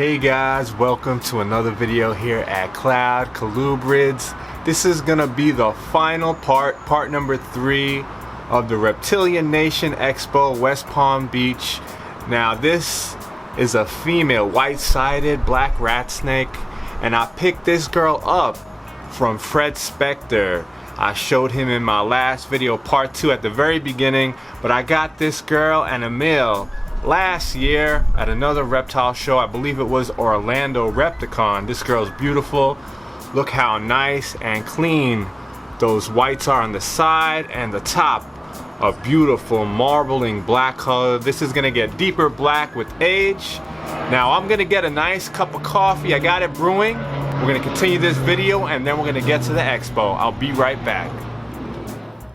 Hey guys, welcome to another video here at Colubrids. This is gonna be the final part number 3 of the Reptilian Nation Expo, West Palm Beach. Now this is a female white-sided black rat snake, and I picked this girl up from Fred Spector. I showed him in my last video, part 2 at the very beginning, but I got this girl and a male last year at another reptile show. I believe it was Orlando Repticon. This girl's beautiful. Look how nice and clean those whites are on the side and the top. A beautiful marbling black color. This is gonna get deeper black with age. Now I'm gonna get a nice cup of coffee. I got it brewing. We're gonna continue this video and then we're gonna get to the expo. I'll be right back.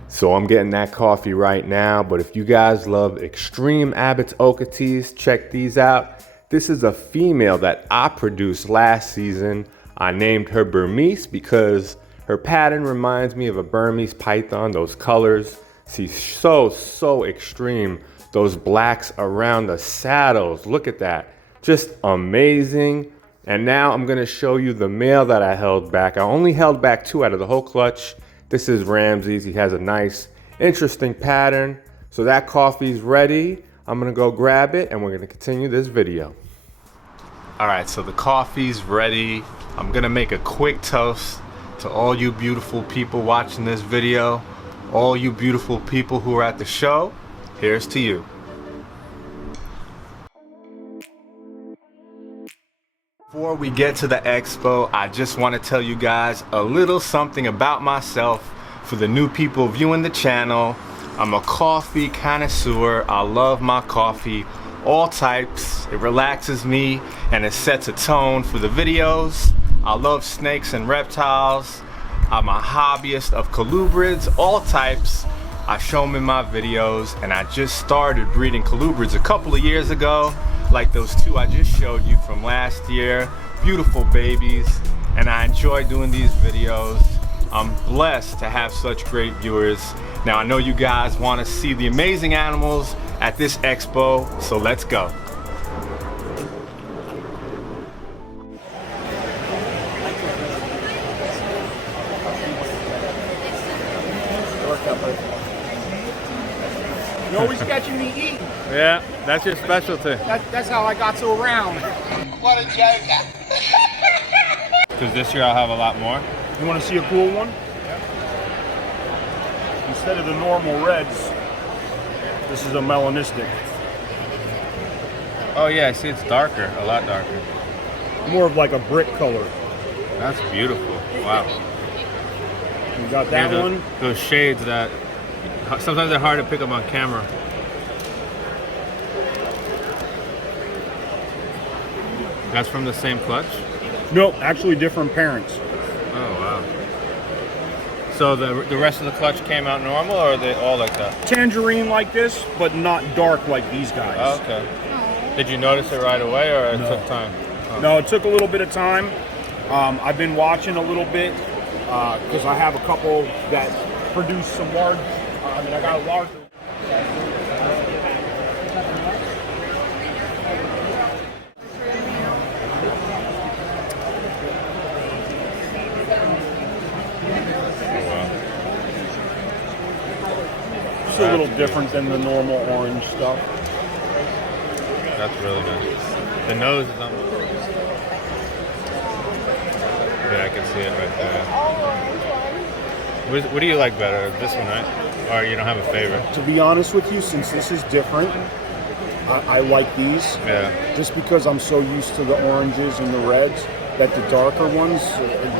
So I'm getting that coffee right now, but if you guys love extreme Abbott's Okeetees, check these out. This is a female that I produced last season. I named her Burmese because her pattern reminds me of a Burmese python, those colors. She's so extreme. Those blacks around the saddles, look at that. Just amazing. And now I'm gonna show you the male that I held back. I only held back 2 out of the whole clutch. This is Ramses. He has a nice, interesting pattern. So that coffee's ready. I'm gonna go grab it and we're gonna continue this video. All right, so the coffee's ready. I'm gonna make a quick toast to all you beautiful people watching this video. All you beautiful people who are at the show, here's to you. Before we get to the expo, I just want to tell you guys a little something about myself for the new people viewing the channel. I'm a coffee connoisseur. I love my coffee, all types. It relaxes me and it sets a tone for the videos. I love snakes and reptiles. I'm a hobbyist of colubrids, all types. I show them in my videos, and I just started breeding colubrids a couple of years ago, like those 2 I just showed you from last year. Beautiful babies, and I enjoy doing these videos. I'm blessed to have such great viewers. Now I know you guys want to see the amazing animals at this expo, so let's go. You're always catching me eating. Yeah, that's your specialty. That's how I got so around. What a joke. Because this year I'll have a lot more. You want to see a cool one? Instead of the normal reds, this is a melanistic. Oh yeah, I see it's darker, a lot darker. More of like a brick color. That's beautiful, wow. You got that one? Those shades that, sometimes they're hard to pick up on camera. That's from the same clutch? No, actually different parents. Oh wow. So the rest of the clutch came out normal, or are they all like that? Tangerine like this, but not dark like these guys. Oh, okay. Did you notice it right away, or it took time? Oh. No, it took a little bit of time. I've been watching a little bit because I have a couple that produce some large. I got a large. It's a little different than the normal orange stuff. That's really nice. The nose is on. Yeah, I can see it right there. What do you like better? This one, right? Or you don't have a favorite? To be honest with you, since this is different, I like these. Yeah. Just because I'm so used to the oranges and the reds, that the darker ones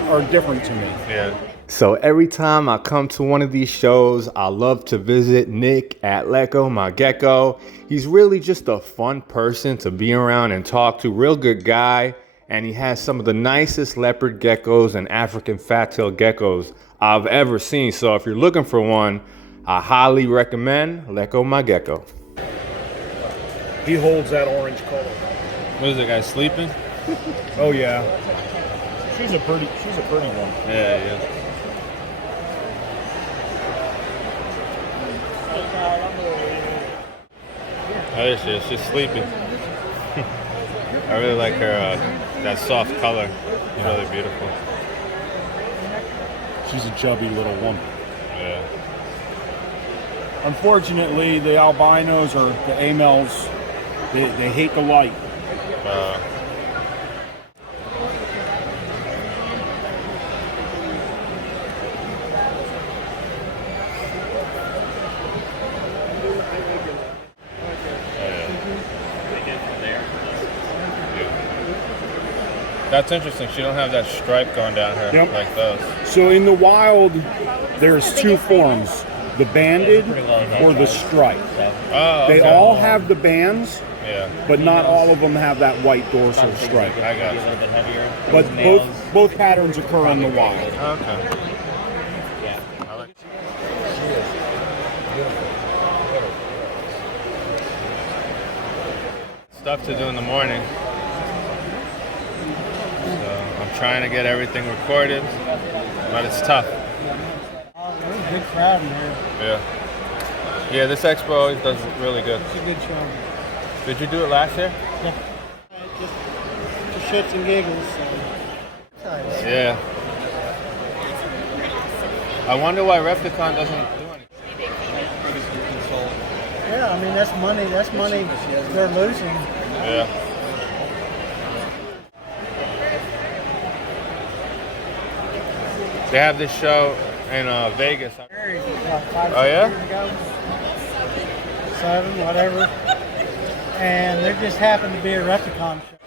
are different to me. Yeah. So every time I come to one of these shows, I love to visit Nick at Lecco, my gecko. He's really just a fun person to be around and talk to, real good guy. And he has some of the nicest leopard geckos and African fat-tailed geckos I've ever seen. So if you're looking for one, I highly recommend Lecco, my gecko. He holds that orange color. What is the guy sleeping? Oh yeah. She's a pretty one. Yeah, yeah. Oh, there she is. She's sleeping. All I really like her, that soft color. It's really beautiful. She's a chubby little woman. Yeah. Unfortunately, the albinos or the amels, they hate the light. That's interesting. She don't have that stripe going down her like those. So in the wild, there's two forms: the banded or the stripe. Oh, They all have the bands, but not all of them have that white dorsal stripe. I got you. But both patterns occur in the wild. Okay. Stuff to do in the morning. So I'm trying to get everything recorded, but it's tough. There's a big crowd in here. Yeah. Yeah, this expo always does really good. It's a good show. Did you do it last year? Yeah. Just shits and giggles. So. Yeah. I wonder why Repticon doesn't do anything. Yeah, I mean that's money. That's money they're losing. Yeah. They have this show in Vegas. What, 5 Oh, yeah? years ago? 7, whatever. And there just happened to be a Repticon show.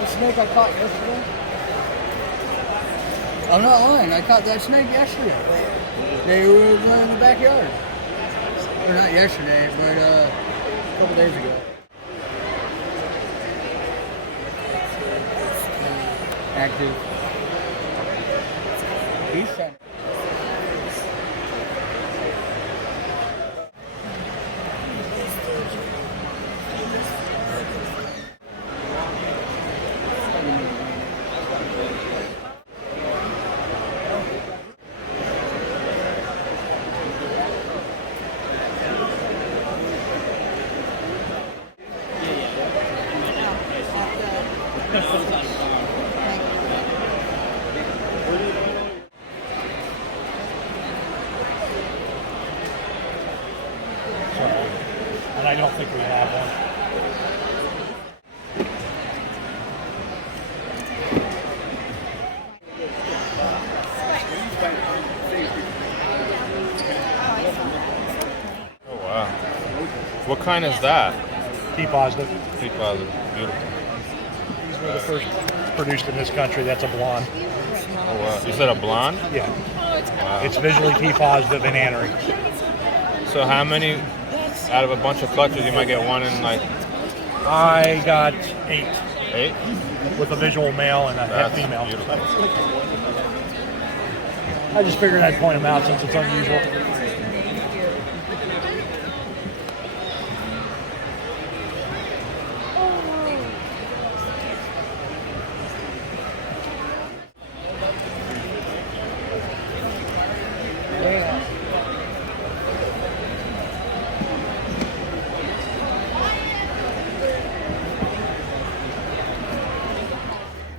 The snake I caught yesterday? I'm not lying. I caught that snake yesterday. They were in the backyard. Or not yesterday, but a couple days ago. Active. He's trying. And I don't think we have one. Oh wow. What kind is that? P positive. P positive. Beautiful. These were the first produced in this country. That's a blonde. Oh wow. You said a blonde? Yeah. Wow. It's visually P positive and annery. So how many out of a bunch of clutches you might get one in like I got 8 8? with a visual male and a That's female. beautiful. I just figured I'd point them out since it's unusual.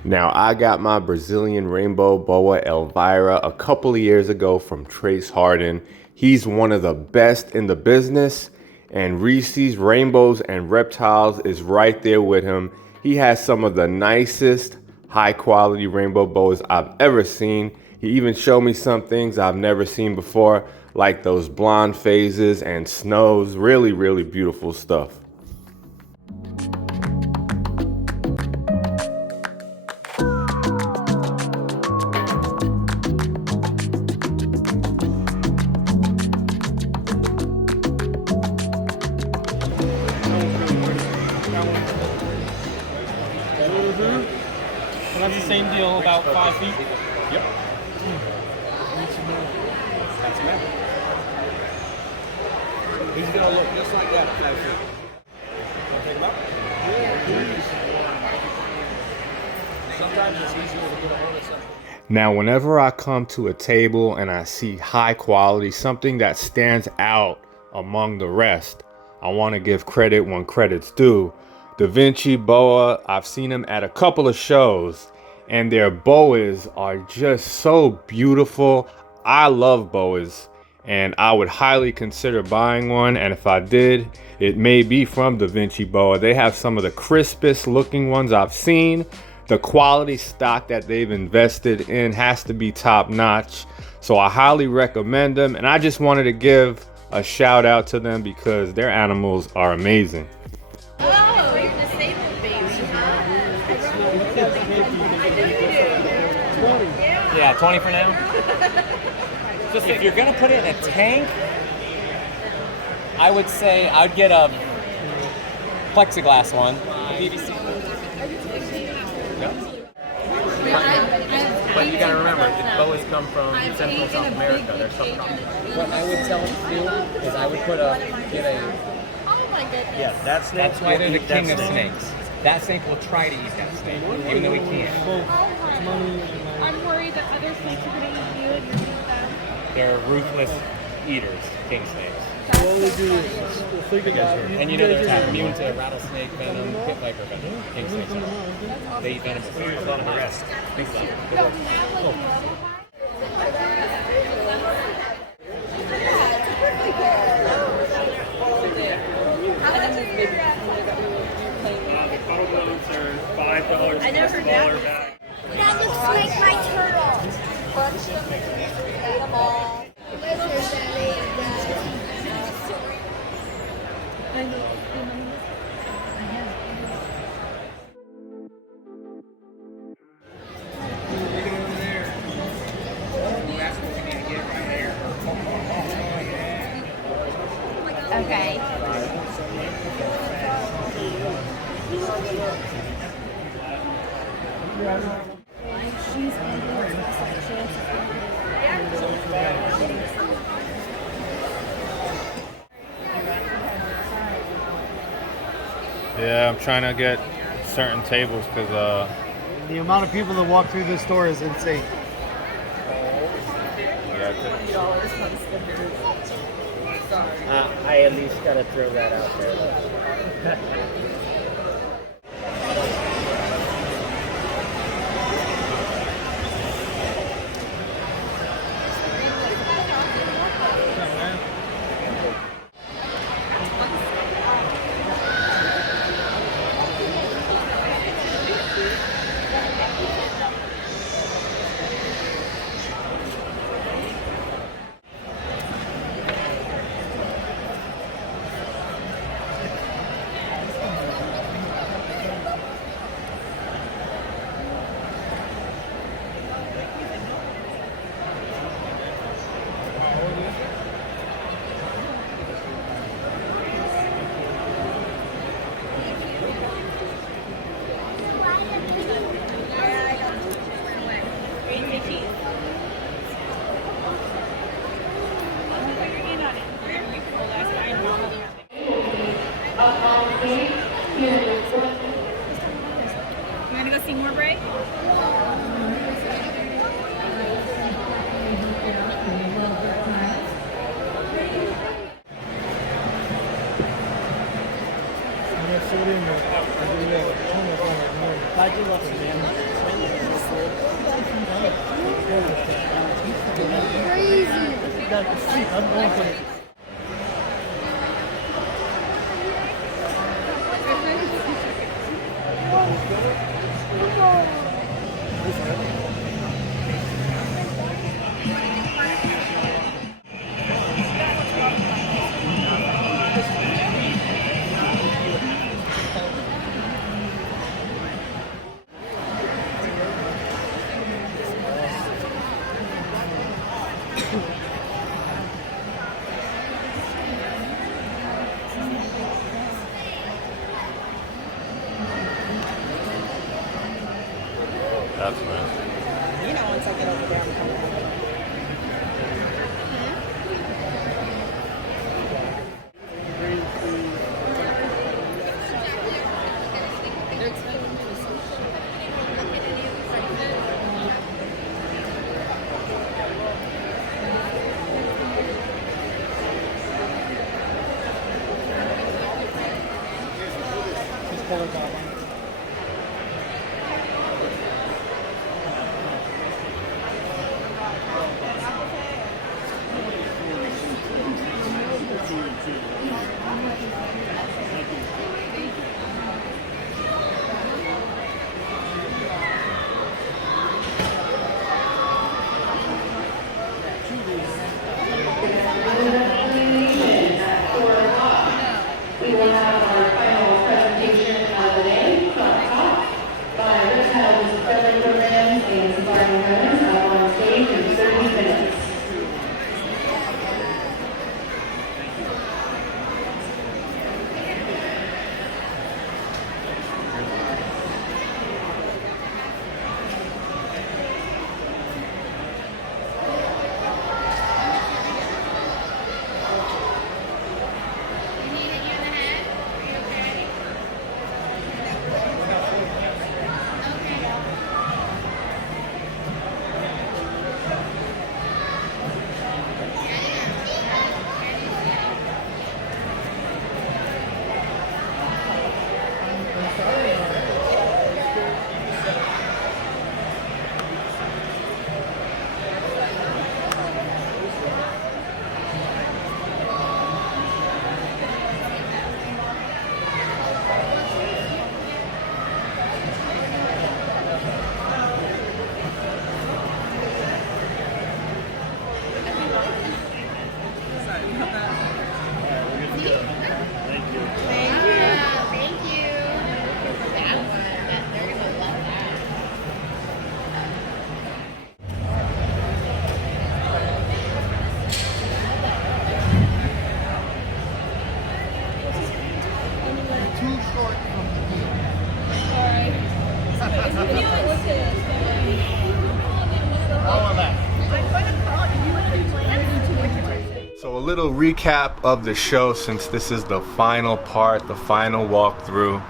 Now, I got my Brazilian rainbow boa Elvira a couple of years ago from Trace Harden. He's one of the best in the business, and Reese's Rainbows and Reptiles is right there with him. He has some of the nicest high quality rainbow boas I've ever seen. He even showed me some things I've never seen before, like those blonde phases and snows. Really, really beautiful stuff. And that's the same deal, about 5 feet. Yep. That's him. He's gonna look just like that at 5 feet. Wanna take him up? sometimes it's easier to get a hold of something. Now, whenever I come to a table and I see high quality, something that stands out among the rest, I want to give credit when credit's due. Da Vinci Boa, I've seen them at a couple of shows, and their boas are just so beautiful. I love boas, and I would highly consider buying one, and if I did, it may be from Da Vinci Boa. They have some of the crispest looking ones I've seen. The quality stock that they've invested in has to be top notch. So I highly recommend them. And I just wanted to give a shout out to them because their animals are amazing. Oh, you're disabled, baby, huh? Yeah, 20 for now. Just if you're gonna put it in a tank, I would say I'd get a plexiglass one. PVC. But you gotta remember, the boas come from Central South America. They're subtropical. What I would tell them to do is I would get a. Oh my goodness. Yeah, that snake. That's why they're the will eat that king of snake. snakes. That snake will try to eat that snake, even though he can't. I'm worried that other snakes are going to eat you and you're going to eat them. They're ruthless eaters, king snakes. All we do is we'll think about it. And you know they're immune to rattlesnake venom, pit viper venom. King snakes are. They eat venomous snakes. A lot of the rest. Big stuff. I never did. That looks like my turtle. Bunch of them. Ate them all. Lizards that ate Okay. Yeah, I'm trying to get certain tables because The amount of people that walk through this store is insane. I at least gotta throw that out there. You want to go see more Bray? that's nice. You know, once I get over there, I'm coming over. pull it that way. We will have our final presentation of the day from top by Reptile's Feather Program and Safari Women up on stage in 30 minutes. So a little recap of the show, since this is the final part, the final walkthrough.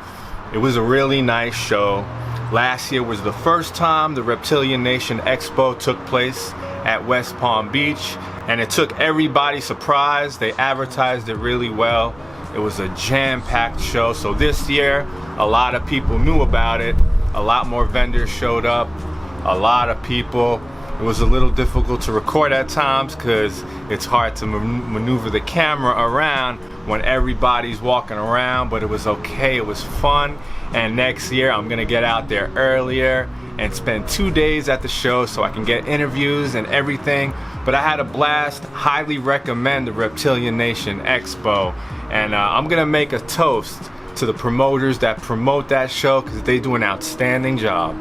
It was a really nice show. Last year was the first time the Reptilian Nation Expo took place at West Palm Beach, and it took everybody surprised. They advertised it really well. It was a jam-packed show. So this year, a lot of people knew about it. A lot more vendors showed up. A lot of people. It was a little difficult to record at times because it's hard to maneuver the camera around when everybody's walking around, but it was okay, it was fun. And next year I'm gonna get out there earlier and spend 2 days at the show so I can get interviews and everything. But I had a blast. Highly recommend the Reptilian Nation Expo. And I'm gonna make a toast to the promoters that promote that show because they do an outstanding job.